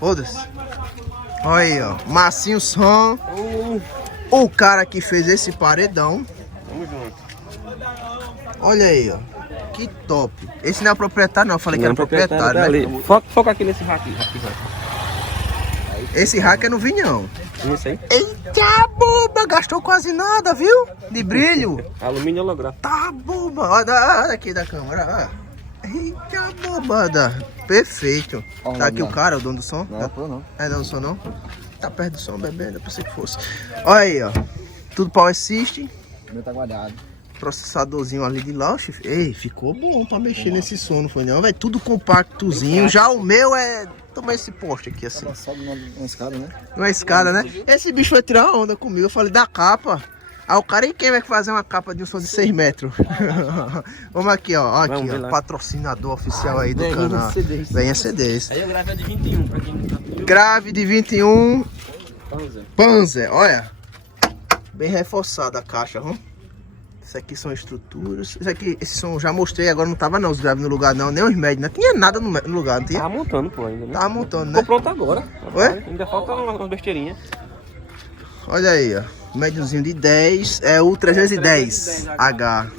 Foda-se. Olha aí, ó. Massinho som. O cara que fez esse paredão. Tamo junto. Olha aí, ó. Que top. Esse não é o proprietário, não. Eu falei que era o proprietário, né? Ali. Foca aqui nesse rack. Esse hack é no Vinhão. Isso aí. Eita, boba! Gastou quase nada, viu? De brilho. Alumínio holográfico. Tá, boba. Olha aqui da câmera. Eita, bobada. Perfeito. Tá aqui o cara, o dono do som? Não, pô, não. É dono do som, não? Tá perto do som, bebê. Eu pensei que fosse. Olha aí, ó. Tudo Power System. O meu tá guardado. Processadorzinho ali de launch. Ei, ficou bom pra mexer nesse som, não foi não? Vai tudo compactozinho. Já o meu é... Toma esse poste aqui assim. Ela sobe uma escada, né? Uma escada, né? Esse bicho foi tirar onda comigo. Eu falei da capa. Ah, o cara, e quem vai fazer uma capa de um som de 6 metros? Vamos aqui, ó. Aqui, ó. Patrocinador oficial aí do canal. Venha CDs. Aí eu gravei de 21, pra quem não tá. Grave de 21. Panzer, olha. Bem reforçada a caixa, vamos. Isso aqui são estruturas. Esse som eu já mostrei, agora não tava não os graves no lugar não, nem os médios, não tinha nada no lugar, não tinha? Tava montando, pô, ainda, né? Tava montando, né? Ficou pronto agora. Oi? Ainda falta umas besteirinhas. Olha aí, ó. Médiozinho de 10, é o 310H.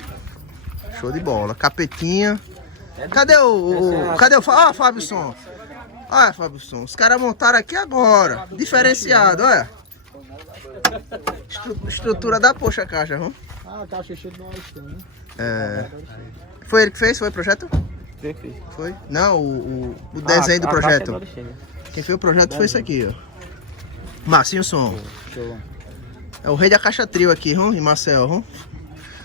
Show de bola. Capetinha. Cadê Ó, Fábio Som. Olha, Fábio Som. Os caras montaram aqui agora. Diferenciado, olha. Estrutura da poxa caixa, vamos. Ah, a caixa cheia de nós, né? É. Foi ele que fez? Foi o projeto? Perfeito. Foi? Não, o desenho do projeto. Quem fez o projeto foi esse aqui, ó. Marcinho Som. Show. É o rei da caixa trio aqui, em Marcel.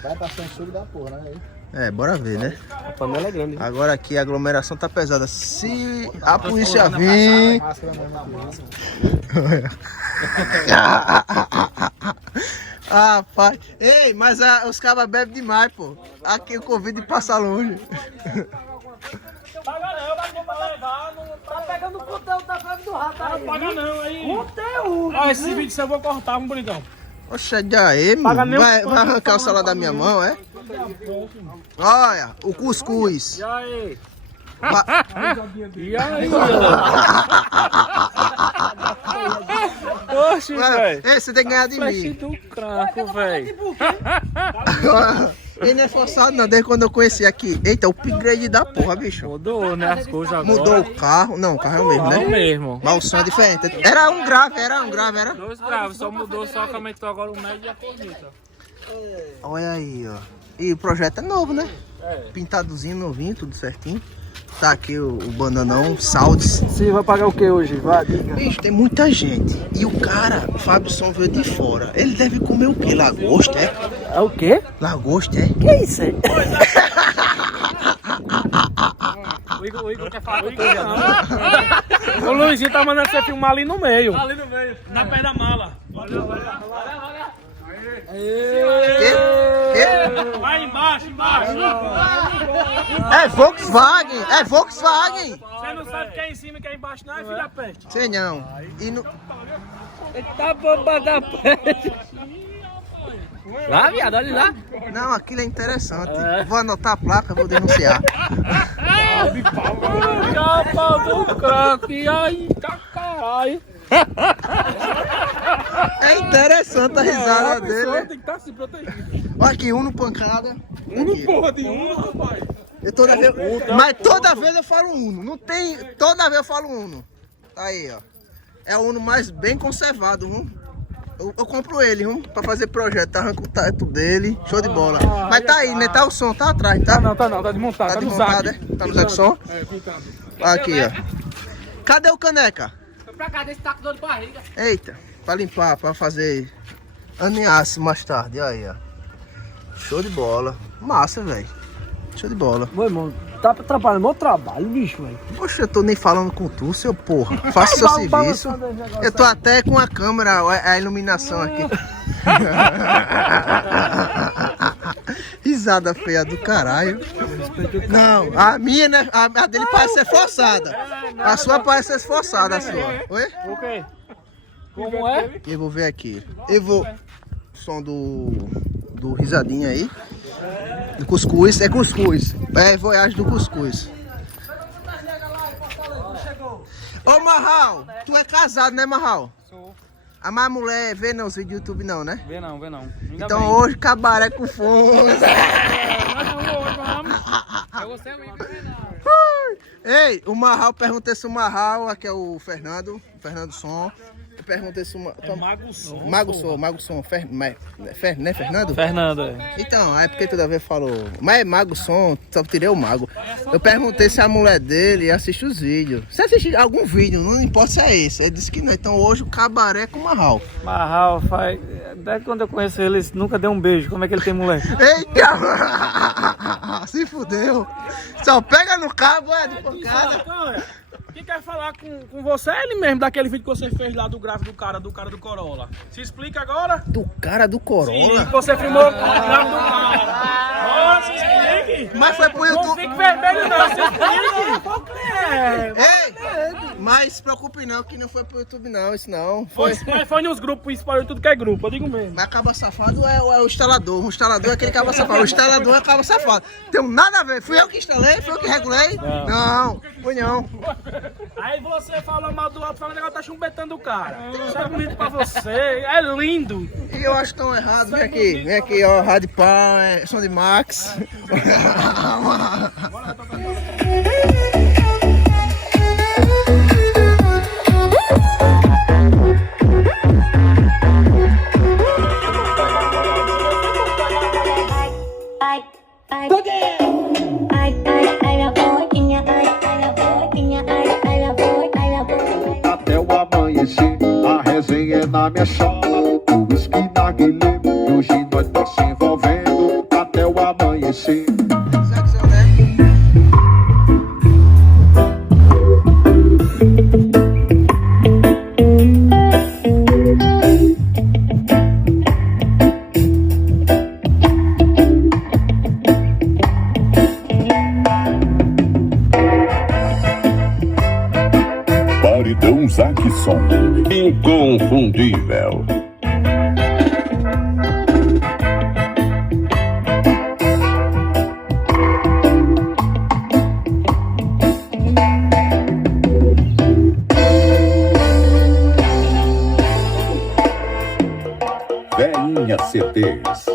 Vai passar um suco da porra, né? É, bora ver, né? A panela é grande. Agora aqui a aglomeração tá pesada. Se a polícia vir... Ah, pai. Ei, mas os cabas bebem demais, pô. Aqui o Covid passa longe. Paga não, vai pra levar. Tá pegando o conteúdo da frente do rato aí. Não paga não, aí. Conteúdo. Ah, esse vídeo eu vou cortar, um bonitão. Oxa, aí, mano. Vai arrancar o celular da minha mão, é? Olha, o cuscuz. E aí? E aí? Oxi, velho. Ei, você tem que ganhar de Flecha mim. do craco, velho. Ele não é forçado não, desde quando eu conheci aqui. Eita, o upgrade da porra, bicho. Mudou, né, as coisas agora. Mudou o carro. Não, o carro é o mesmo, né? É o mesmo. Mas o som é diferente. Era um grave, era. 2 graves, só mudou, só que aumentou agora o médio e a corneta. Olha aí, ó. E o projeto é novo, né? Pintadozinho, novinho, tudo certinho. Tá aqui o bananão, Saldes. Você vai pagar o que hoje? Vai, diga. Bicho, tem muita gente. E o cara, o Fábio Som veio de fora. Ele deve comer o quê? Lagosta, é? É o quê? Lagosta, é? Que isso aí? O Igor quer falar com o Luizinho tá mandando você filmar ali no meio. Ali no meio, na pé da mala. Valeu. Que? Vai embaixo. É Volkswagen! Você não sabe que é em cima e que é embaixo, não é, filho da peste. Sei não. E no... Tá bomba da peste. Lá, viado, olha lá. Não, aquilo é interessante. Vou anotar a placa, vou denunciar. Capa do craque, aí, tá caralho. É interessante a risada dele. Tem que estar se protegendo. Olha aqui, Uno pancada. Porra de Uno, rapaz. Mas toda vez eu falo Uno. Não tem. Toda vez eu falo Uno. Tá aí, ó. É o Uno mais bem conservado, eu compro ele, pra fazer projeto. Arranco o teto dele. Show de bola. Mas tá aí, né? Tá o som, tá atrás, tá? Não, tá desmontado, Tá no desmontado, Zac. é? Tá no Zac Som? É, pintado. Aqui, ó. Cadê o caneca? Foi pra cá, desse taco de dor de barriga. Eita, pra limpar, pra fazer aneaço mais tarde. Aí, ó. Show de bola. Massa, velho. Show de bola. Meu irmão, tá atrapalhando meu trabalho, bicho, velho. Poxa, eu tô nem falando com tu, seu porra. Faça seu serviço. Eu tô até com a câmera, a iluminação aqui. Risada feia do caralho. Não, a minha, né? A dele parece ser forçada. A sua parece ser forçada, a sua. Oi? O quê? Como é? Eu vou ver aqui. Eu vou... Som do risadinho aí. Do cuscuz. É cuscuz. É Voyage do cuscuz. Ô, Marral, tu é casado, né, Marral? Sou. A mais mulher vê não os vídeos do YouTube não, né? Vê não. Ainda então bem. hoje cabaré com fundo. Eu gostei muito. Ei, o Marral, perguntei se o Marral, aqui é o Fernando Som. Eu perguntei se o Mago Som. Mago Som, né, Fernando? Fernando, é. Então, é porque toda vez falou, mas é Mago Som, só tirei o Mago. Eu perguntei se a mulher dele assiste os vídeos. Se assistir algum vídeo, não importa se é esse. Ele disse que não. Então hoje o cabaré é com o Marral. Marral faz. Desde quando eu conheço ele, ele nunca deu um beijo. Como é que ele tem mulher? Eita! Se fudeu. Só pega no cabo, é de pancada. Quem quer falar com você é ele mesmo, daquele vídeo que você fez lá do gráfico do cara do Corolla. Se explica agora. Do cara do Corolla? Sim, que você filmou o gráfico do cara. Se explique. Mas foi pro YouTube. Não fique vermelho não, se explique. Ei, mas se preocupe não, que não foi pro YouTube não, isso não. Mas foi nos grupos, espalhou tudo que é grupo, eu digo mesmo. Mas cabo safado é o instalador. O instalador é aquele cabo safado. O instalador é cabo safado. Tem nada a ver. Fui eu que instalei? Fui eu que regulei? Não, foi não. Aí você fala mal do alto, fala que ela tá chumbetando o cara. Isso é bonito pra você, é lindo. E eu acho tão errado. Vem aqui, ó, Rádio Pá, som de Max. Até o amanhecer, a resenha é na minha sala. O whisky na guilherme, e hoje nós tá se envolvendo. Até o amanhecer. Paredão Zackson, inconfundível. Veinha CDs.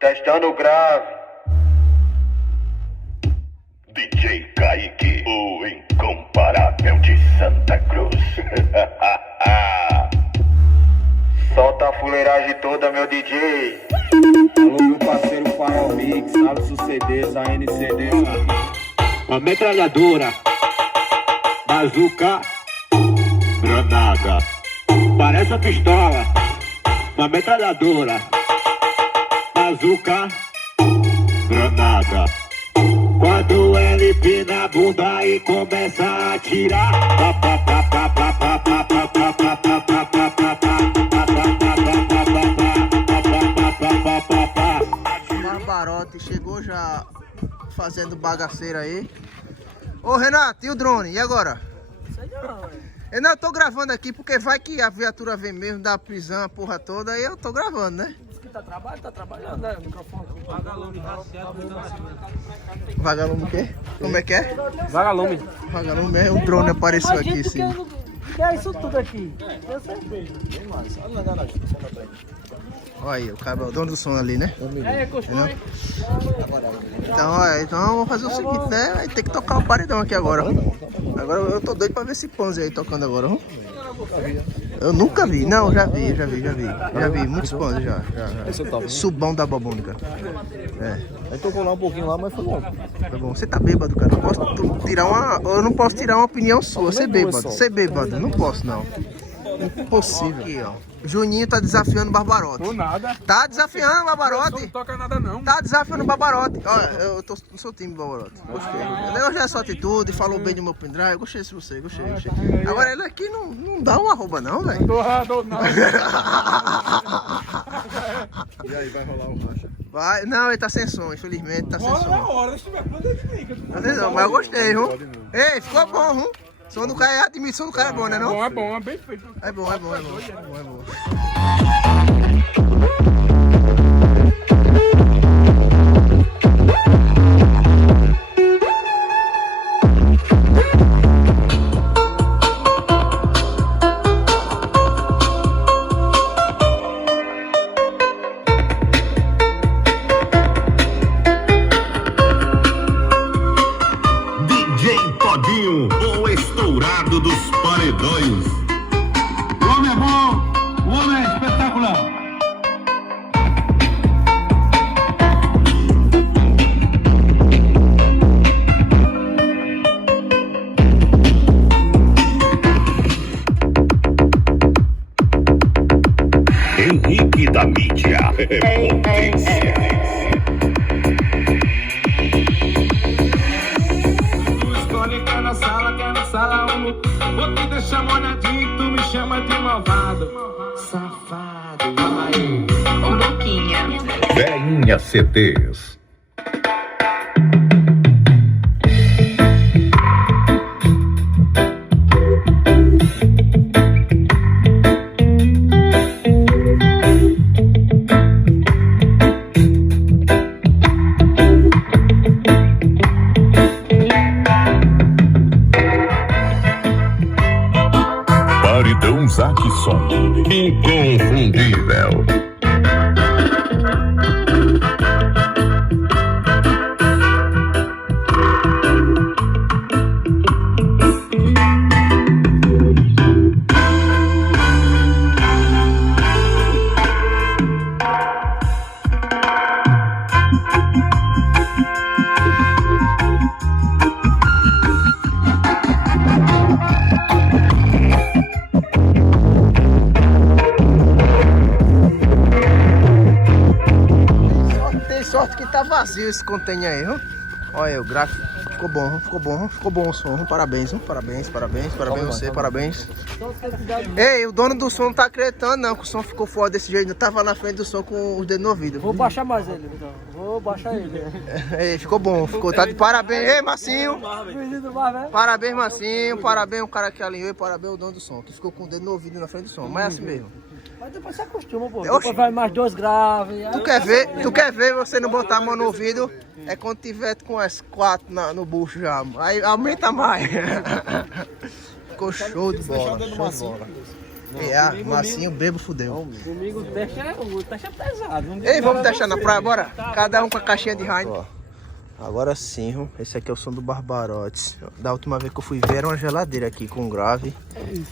Testando grave. DJ Kaique, o incomparável de Santa Cruz. Solta a fuleiragem toda, meu DJ. Alô, meu parceiro Farol Mix, Alisson CDs, ANCD. A metralhadora, bazuca, granada. Parece a pistola, uma metralhadora, bazuca, granada. Quando ele pina a bunda e começa a atirar. Barbarote chegou já fazendo bagaceira aí. Ô Renato, e o drone? E agora? Eu não tô gravando aqui porque vai que a viatura vem mesmo da prisão, a porra toda, aí eu tô gravando, né? Tá trabalhando, né? O microfone. Vagalume o quê? Como é que é? Vagalume. Vagalume é um drone apareceu aqui, sim. Que é isso tudo aqui? Eu sei. Olha aí, o cara é o dono do som ali, né? Costuma. Então, olha, então vamos fazer o seguinte, né? Vai ter que tocar o paredão aqui agora. Agora eu tô doido pra ver esse Ponzi aí tocando agora. Eu nunca vi, não, já vi. Já vi muitos Ponzi já. Subão da Babônica. É. Aí tocou lá um pouquinho lá, mas foi bom. Tá bom. Você tá bêbado, cara. Eu não posso tirar uma opinião sua. Você bêbado. Não posso, não. Impossível. Aqui, ó. Juninho tá desafiando o Barbarote. Por nada. Tá desafiando o Barbarote. Não toca nada não. Tá desafiando o Barbarote. Olha, eu tô no seu time, Barbarote. Gostei. Eu gostei da sua atitude, falou bem do meu pendrive. Eu gostei de você, gostei. Agora ele aqui não dá um arroba não, velho. Não. E aí, vai rolar um racha? Vai, não, ele tá sem som, infelizmente tá sem som. hora, deixa eu ver quando ele fica. Mas eu gostei, viu? Ei, ficou bom, viu? Som do cara, a admissão do cara é bom, né não? É bom, é bem feito. É bom. É bom. Tu escolhe quer na sala 1. Vou te deixar molhadinho, tu me chama de malvado. Safado, aí. Veinha CDs. Paredão Jackson, inconfundível. Tem sorte que tá vazio esse container aí, viu? Olha aí, o gráfico ficou bom o som. Parabéns, viu? Parabéns você, parabéns. Ei, o dono do som não tá acreditando não, que o som ficou foda desse jeito. Eu tava na frente do som com os dedos no ouvido. Vou baixar mais ele, então. Vou baixar ele. Ei, ficou bom, tá de parabéns. Ei, Marcinho! Menino mais, né? Parabéns, Marcinho. Parabéns o cara que alinhou e parabéns o dono do som, que ficou com o dedo no ouvido na frente do som. Mas é assim mesmo. Mas depois você acostuma, pô. Oxi. Depois vai mais 2 graves. Tu quer ver você não botar a mão no ouvido? É quando tiver com as 4 no bucho já. Aí aumenta mais. Ficou show de bola. Marcinho, bebo, fudeu. Comigo o teste é pesado. Ei, vamos deixar na praia, bora? Cada um com a caixinha de Heineken. Agora sim, esse aqui é o som do Barbarotes. Da última vez que eu fui ver era uma geladeira aqui com grave.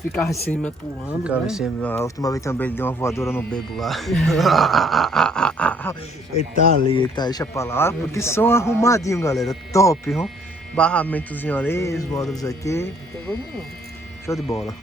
Ficava em cima pulando. Ficava em cima. A última vez também ele deu uma voadora no bebo lá. Ele tá ali, deixa pra lá. Que som arrumadinho, galera. Top, viu? Barramentozinho ali, os módulos aqui. Show de bola.